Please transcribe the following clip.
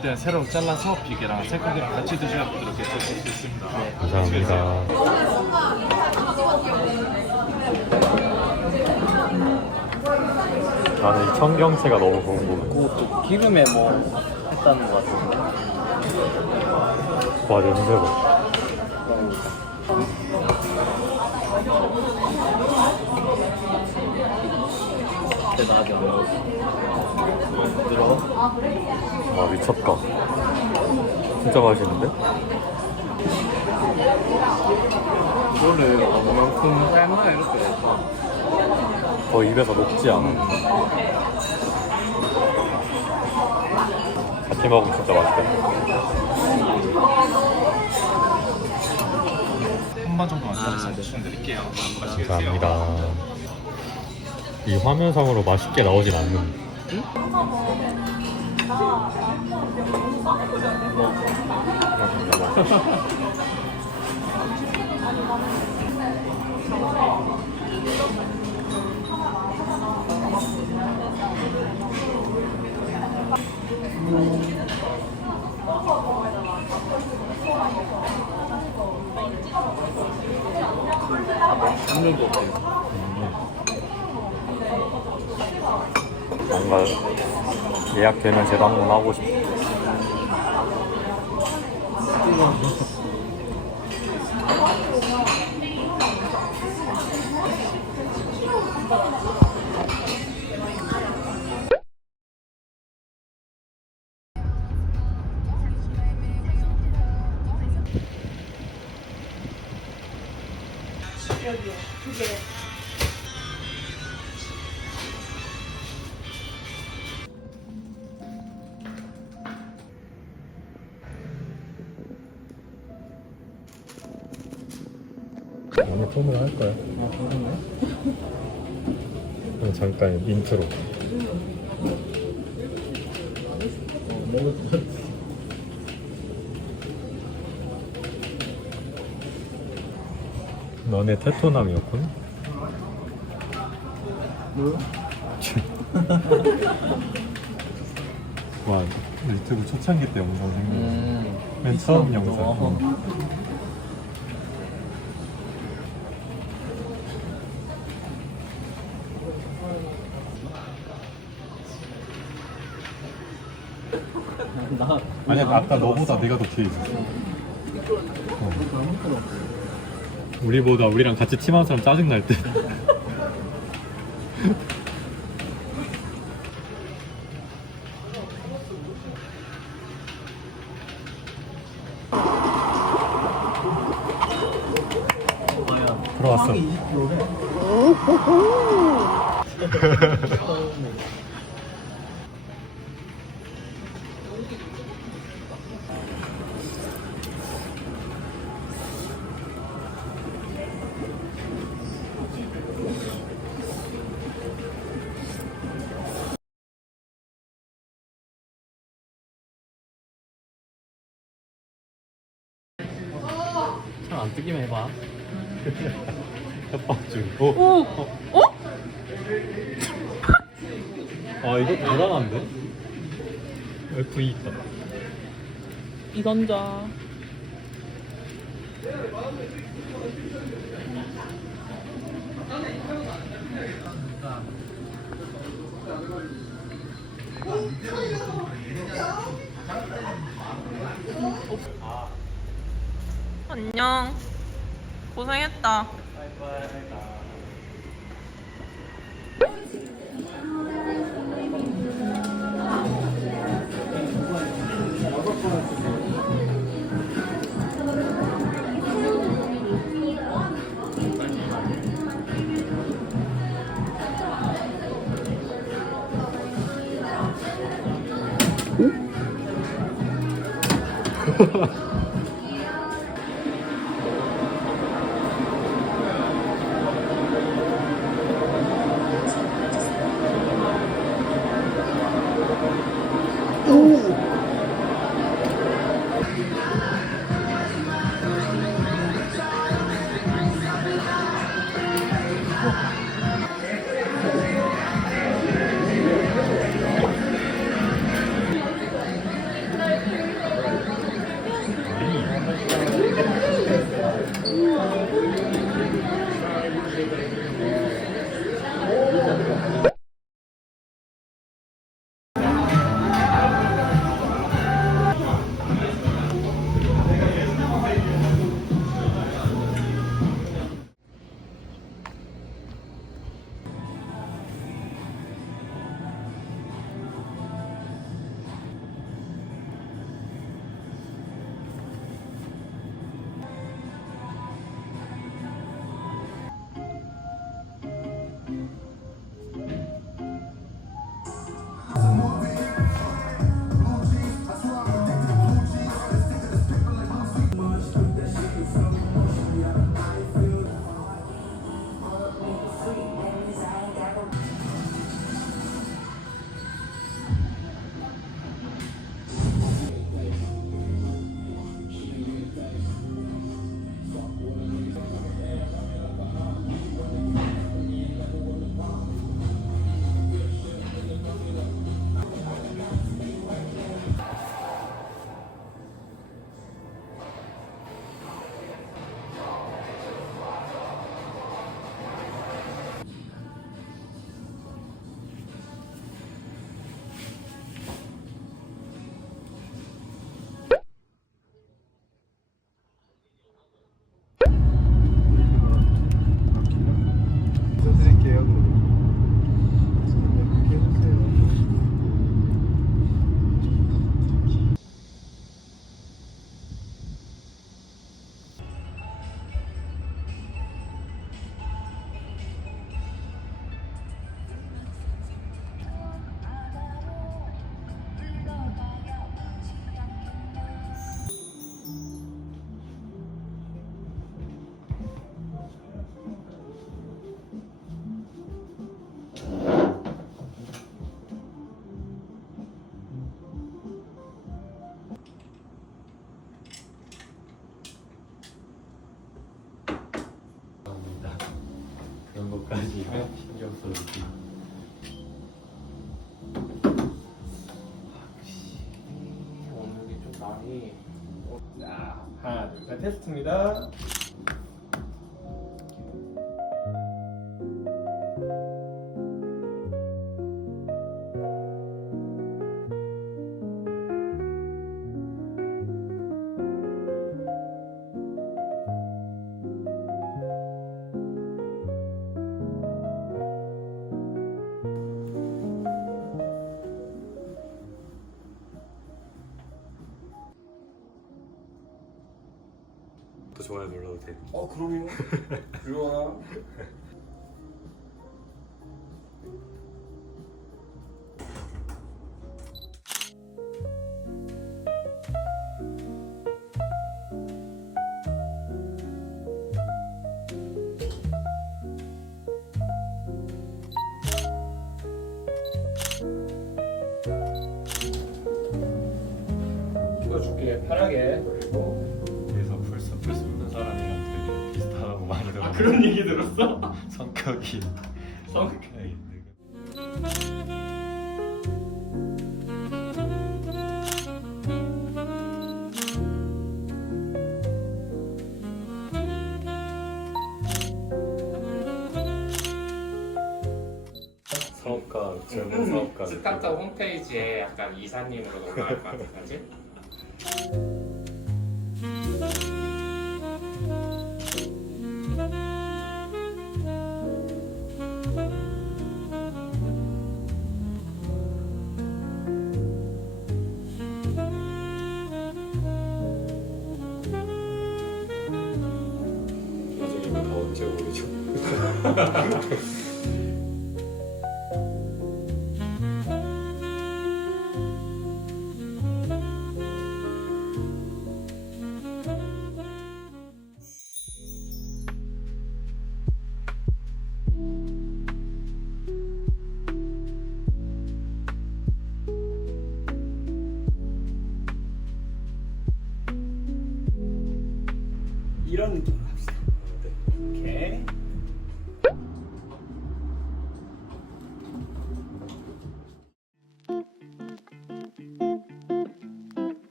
그때 새로 잘라서 비계랑 새콤이랑 같이 드셔야 부드럽게 드실 수 있습니다. 네. 감사합니다. 나는 이 청경채가 너무 궁금해. 그것도 기름에 뭐 했다는 것 같은데. 와, 냄새 봐. 근데 나 아직 안 먹었어. 부드러워? 와, 미쳤다. 진짜 맛있는데? 이거를 얼만큼 삶아야 이렇게 될까? 거의 입에서 녹지 않아. 같이 먹으면 진짜 맛있겠다. 한 번 정도만 잘라서 추천드릴게요. 맛있게 드세요. 감사합니다. 이 화면상으로 맛있게 나오진 않는데. 잡는 거 같아요. 뭔가 예약되면 제도 한번 하고 싶어. 오늘 폰으로 할 거야. 그럼 잠깐 인트로. 너네 테토남이었군? 뭐요? 와, 유튜브 초창기 때 영상 생각. 맨 처음 영상. 나 아니야, 아까 너보다 내가 더 뒤에 있었어. 우리보다 우리랑 같이 팀한 사람 짜증 날 때. 들어왔어. 잘 안 뜨기만 해봐. 협박줄. 오! 어? 아, 이거 대단한데? F2 있다. 이던자. 안녕. 고생했다. 그렇게 해주세요. 그런 것까지 신경 써주지. 오늘이 좀 많이. 자, 하나, 둘, 셋, 테스트입니다. 또 좋아요 눌러도 돼. 그럼요. 일로와. 찍어줄게 편하게. 그리고 그래서 풀숲을 씹는 사람이랑 되게 비슷하다고 많이 들었는데. 그런 얘기 들었어? 성격이 성격. 있는. 사업가 젊은 사업가. 스타트업 홈페이지에 약간 이사님으로 올라갈 것 같은 거지? 나중에 이거 다 언제 오리죠? 이런 느낌으로 합시다. 오케이.